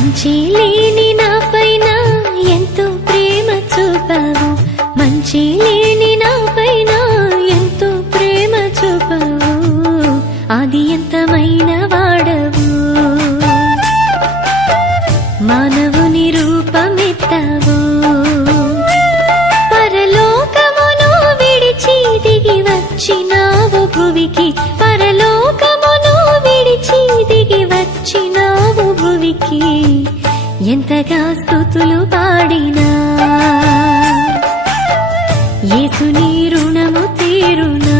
మంచి లేని నాపైన ఎంతో ప్రేమ చూపావు, మంచి లేని నాపైన ఎంతో ప్రేమ చూపావు, ఆది అంతమైన వాడవు, మానవుని రూపమెత్తావు, పరలోకమును విడిచి దిగి వచ్చినావు భువికి, పరలోకమును విడిచి దిగి వచ్చినావు భువికి, ఎంతగా స్తుతులు పాడినా యేసుని రుణము తీరునా.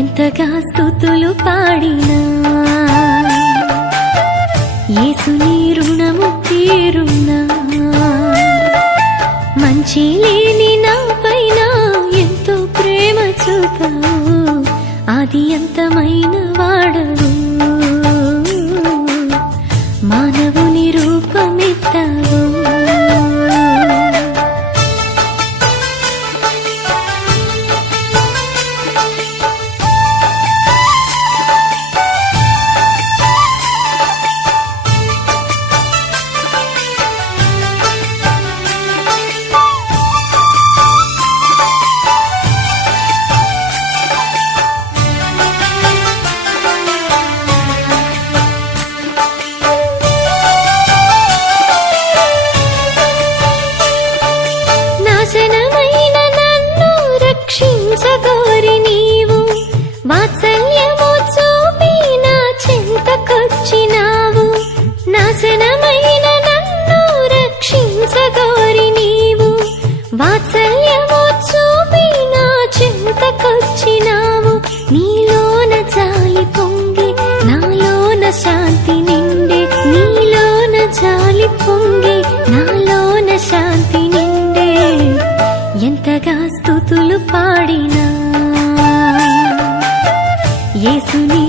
ఎంతగా స్తుతులు పాడినా యేసుని రుణము తీరునా. మంచి లేని నాపైన ఎంతో ప్రేమ చూపావు, ఆది అంతమైన వాడవు, మానవుని రూపమెత్తావు. నాశనమైన నన్ను రక్షించగోరి నీవు, వాత్సల్యము చూపి నా చెంతకొచ్చినావు, నాశనమైన నన్ను రక్షించగోరి నీవు, వాత్సల్యము చూపి నా చెంతకొచ్చినావు, నీలోన జాలి పొంగి నాలోన శాంతి నిండే, నీలోన జాలి పొంగి నాలోన శాంతి నిండే, ఎంతగా స్తుతులు పాడినా యేసుని